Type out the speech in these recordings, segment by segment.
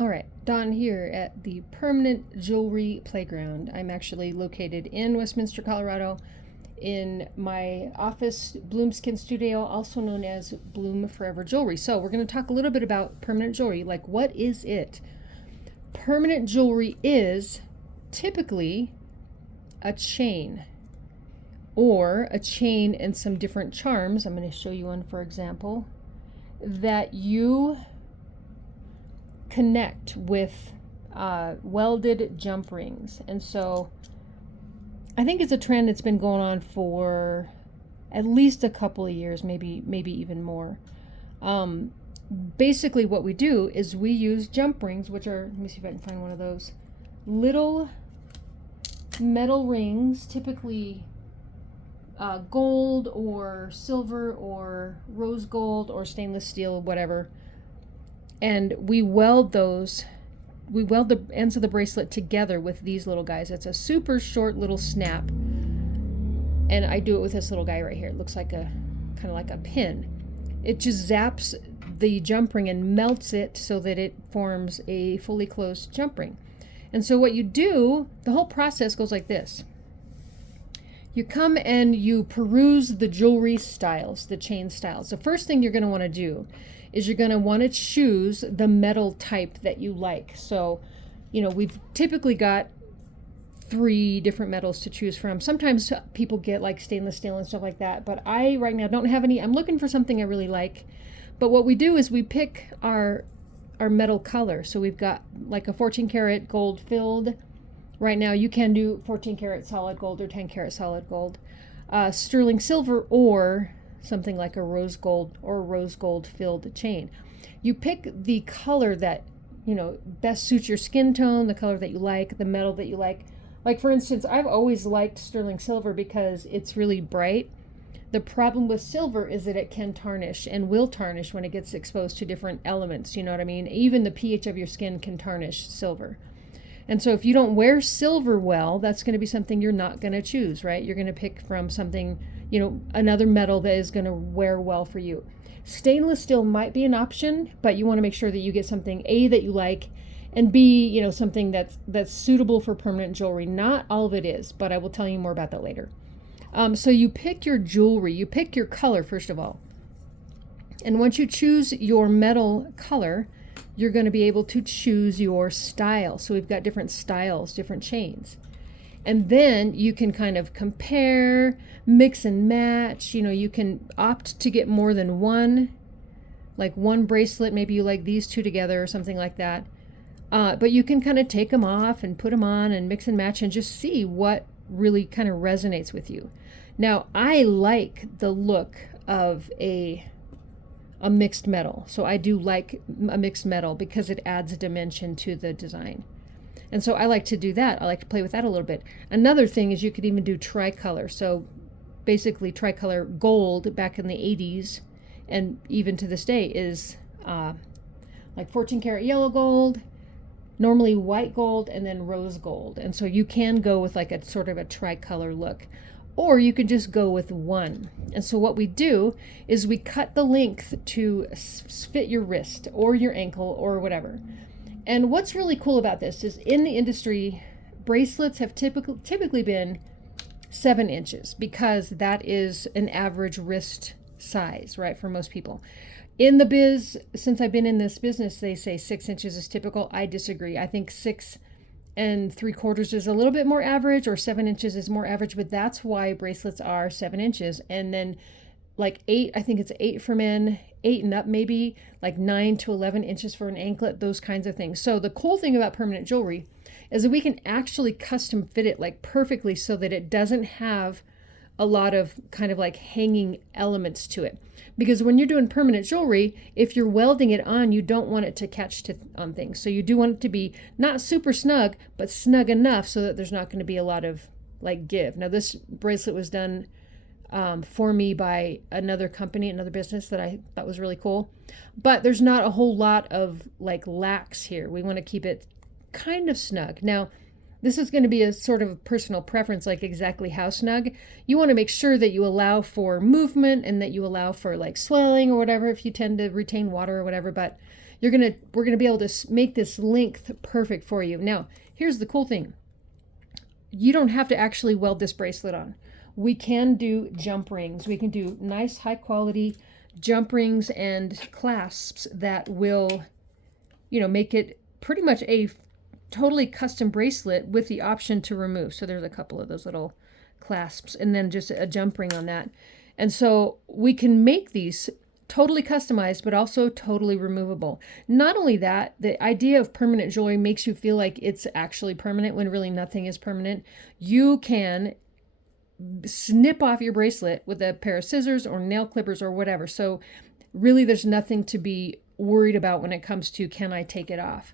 All right, Dawn here at the Permanent Jewelry Playground. I'm actually located in Westminster, Colorado, in my office, Bloomskin Studio, also known as Bloom Forever Jewelry. So we're going to talk a little bit about permanent jewelry. Like, what is it? Permanent jewelry is typically a chain, or a chain and some different charms. I'm going to show you one, for example, that you connect with welded jump rings. And so I think it's a trend that's been going on for at least a couple of years, maybe even more. Basically what we do is we use jump rings, which are, let me see if I can find one of those, little metal rings, typically gold or silver or rose gold or stainless steel, whatever. And we weld the ends of the bracelet together with these little guys. It's a super short little snap. And I do it with this little guy right here. It looks like kind of like a pin. It just zaps the jump ring and melts it so that it forms a fully closed jump ring. And so what you do, the whole process goes like this. You come and you peruse the jewelry styles, the chain styles. The first thing you're going to want to do is you're going to want to choose the metal type that you like. So, we've typically got 3 different metals to choose from. Sometimes people get like stainless steel and stuff like that, but I right now don't have any. I'm looking for something I really like. But what we do is we pick our metal color. So we've got like a 14 karat gold filled. Right now you can do 14 karat solid gold or 10 karat solid gold, sterling silver, or something like a rose gold filled chain. You pick the color that best suits your skin tone, the color that you like, the metal that you like. Like, for instance, I've always liked sterling silver because it's really bright. The problem with silver is that it can tarnish and will tarnish when it gets exposed to different elements. You know what I mean? Even the pH of your skin can tarnish silver. And so if you don't wear silver well, that's going to be something you're not going to choose, right? You're going to pick from something, another metal that is going to wear well for you. Stainless steel might be an option, but you want to make sure that you get something A, that you like, and B, something that's suitable for permanent jewelry. Not all of it is, but I will tell you more about that later. So you pick your jewelry, you pick your color first of all. And once you choose your metal color, you're going to be able to choose your style. So we've got different styles, different chains. And then you can kind of compare, mix and match. You can opt to get more than one, like one bracelet. Maybe you like these 2 together or something like that. But you can kind of take them off and put them on and mix and match and just see what really kind of resonates with you. Now, I like the look of a mixed metal. So I do like a mixed metal because it adds a dimension to the design. And so I like to do that. I like to play with that a little bit. Another thing is you could even do tricolor. So basically tricolor gold back in the 80s and even to this day is like 14 karat yellow gold, normally white gold, and then rose gold. And so you can go with like a sort of a tricolor look. Or you can just go with one. And so what we do is we cut the length to fit your wrist or your ankle or whatever. And what's really cool about this is in the industry, bracelets have typically been 7 inches because that is an average wrist size, right, for most people. In the biz, since I've been in this business, they say 6 inches is typical. I disagree. I think 6 3/4 is a little bit more average, or 7 inches is more average, but that's why bracelets are 7 inches. And then like 8, I think it's 8 for men, 8 and up, maybe like 9 to 11 inches for an anklet, those kinds of things. So the cool thing about permanent jewelry is that we can actually custom fit it like perfectly so that it doesn't have a lot of kind of like hanging elements to it. Because when you're doing permanent jewelry, if you're welding it on, you don't want it to catch on things. So you do want it to be not super snug, but snug enough so that there's not going to be a lot of like give. Now this bracelet was done for me by another company, another business that I thought was really cool. But there's not a whole lot of like lax here. We want to keep it kind of snug. Now, this is going to be a sort of personal preference, like exactly how snug. You want to make sure that you allow for movement and that you allow for like swelling or whatever if you tend to retain water or whatever. But we're gonna be able to make this length perfect for you. Now, here's the cool thing. You don't have to actually weld this bracelet on. We can do jump rings. We can do nice high quality jump rings and clasps that will, make it pretty much a totally custom bracelet with the option to remove. So there's a couple of those little clasps and then just a jump ring on that. And so we can make these totally customized, but also totally removable. Not only that, the idea of permanent jewelry makes you feel like it's actually permanent when really nothing is permanent. You can snip off your bracelet with a pair of scissors or nail clippers or whatever. So really there's nothing to be worried about when it comes to, can I take it off?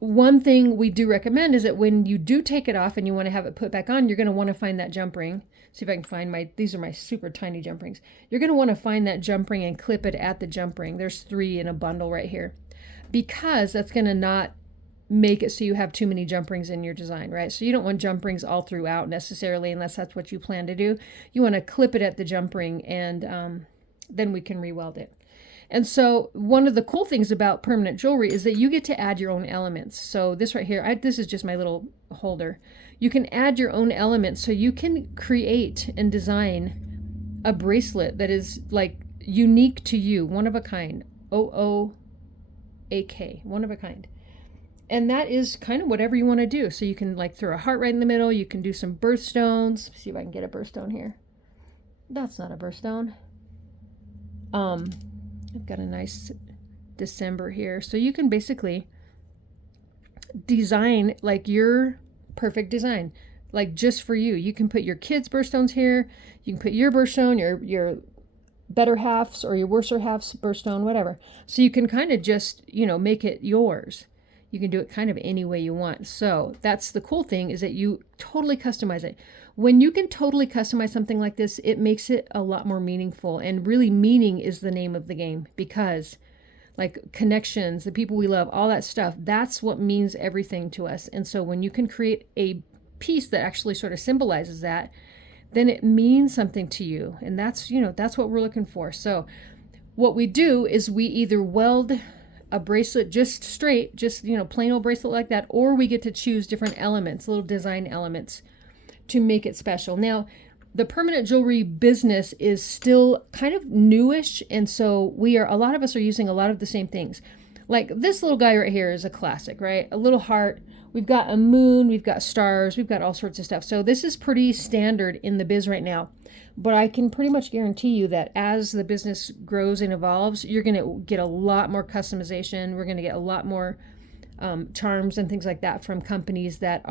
One thing we do recommend is that when you do take it off and you want to have it put back on, you're going to want to find that jump ring. See if I can find these are my super tiny jump rings. You're going to want to find that jump ring and clip it at the jump ring. There's 3 in a bundle right here, because that's going to not make it so you have too many jump rings in your design, right? So you don't want jump rings all throughout necessarily, unless that's what you plan to do. You want to clip it at the jump ring, and then we can re-weld it. And so one of the cool things about permanent jewelry is that you get to add your own elements. So this right here, this is just my little holder. You can add your own elements, so you can create and design a bracelet that is like unique to you, one of a kind, OOAK, one of a kind. And that is kind of whatever you want to do. So you can like throw a heart right in the middle. You can do some birthstones. See if I can get a birthstone here. That's not a birthstone. I've got a nice December here. So you can basically design like your perfect design, like just for you. You can put your kids' birthstones here. You can put your birthstone, your better halves or your worser halves birthstone, whatever. So you can kind of just, make it yours. You can do it kind of any way you want. So that's the cool thing, is that you totally customize it. When you can totally customize something like this, it makes it a lot more meaningful. And really, meaning is the name of the game, because like connections, the people we love, all that stuff, that's what means everything to us. And so when you can create a piece that actually sort of symbolizes that, then it means something to you. And that's, that's what we're looking for. So what we do is we either weld a bracelet just straight, just, plain old bracelet like that, or we get to choose different elements, little design elements to make it special. Now, the permanent jewelry business is still kind of newish, and so a lot of us are using a lot of the same things. Like this little guy right here is a classic, right? A little heart. We've got a moon, we've got stars, we've got all sorts of stuff. So this is pretty standard in the biz right now. But I can pretty much guarantee you that as the business grows and evolves, you're going to get a lot more customization. We're going to get a lot more charms and things like that from companies that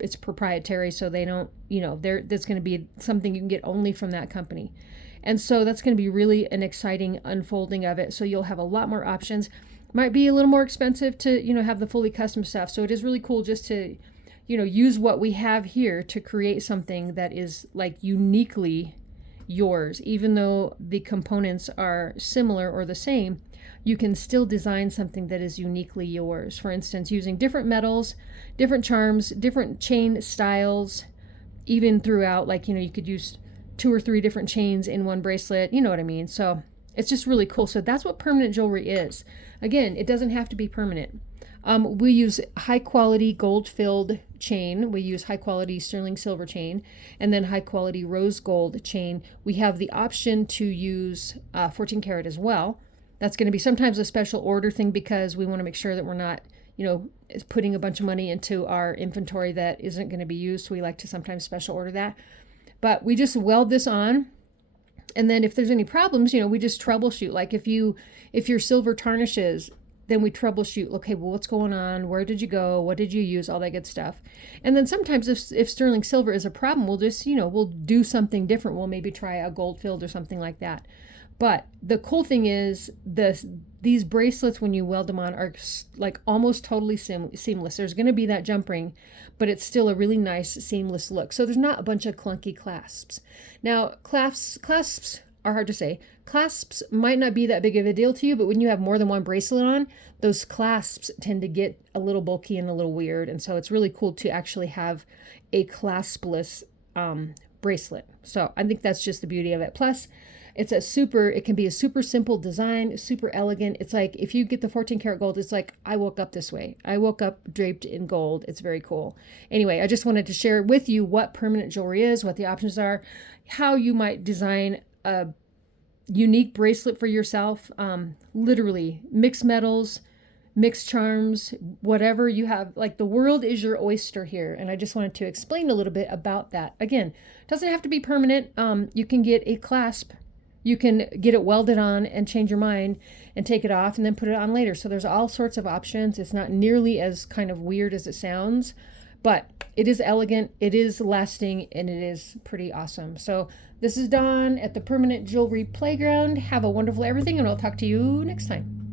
it's proprietary. So they don't, that's going to be something you can get only from that company. And so that's going to be really an exciting unfolding of it. So you'll have a lot more options. Might be a little more expensive to, have the fully custom stuff. So it is really cool just to, use what we have here to create something that is like uniquely yours. Even though the components are similar or the same, you can still design something that is uniquely yours. For instance, using different metals, different charms, different chain styles, even throughout, like, you could use 2 or 3 different chains in one bracelet. You know what I mean? So it's just really cool. So that's what permanent jewelry is. Again, it doesn't have to be permanent. We use high quality gold filled chain. We use high quality sterling silver chain, and then high quality rose gold chain. We have the option to use 14 karat as well. That's going to be sometimes a special order thing, because we want to make sure that we're not, putting a bunch of money into our inventory that isn't going to be used. So we like to sometimes special order that. But we just weld this on. And then if there's any problems, we just troubleshoot. Like if your silver tarnishes, then we troubleshoot. Okay, well, what's going on? Where did you go? What did you use? All that good stuff. And then sometimes if sterling silver is a problem, we'll just, we'll do something different. We'll maybe try a gold filled or something like that. But the cool thing is these bracelets, when you weld them on, are like almost totally seamless. There's going to be that jump ring, but it's still a really nice seamless look. So there's not a bunch of clunky clasps. Now, clasps are hard to say. Clasps might not be that big of a deal to you, but when you have more than one bracelet on, those clasps tend to get a little bulky and a little weird. And so it's really cool to actually have a claspless bracelet. So I think that's just the beauty of it. Plus, It can be a super simple design, super elegant. It's like, if you get the 14 karat gold, it's like, I woke up this way. I woke up draped in gold. It's very cool. Anyway, I just wanted to share with you what permanent jewelry is, what the options are, how you might design a unique bracelet for yourself. Literally mixed metals, mixed charms, whatever you have. Like, the world is your oyster here. And I just wanted to explain a little bit about that. Again, doesn't have to be permanent. You can get a clasp. You can get it welded on and change your mind and take it off and then put it on later. So there's all sorts of options. It's not nearly as kind of weird as it sounds, but it is elegant, it is lasting, and it is pretty awesome. So this is Dawn at the Permanent Jewelry Playground. Have a wonderful everything, and I'll talk to you next time.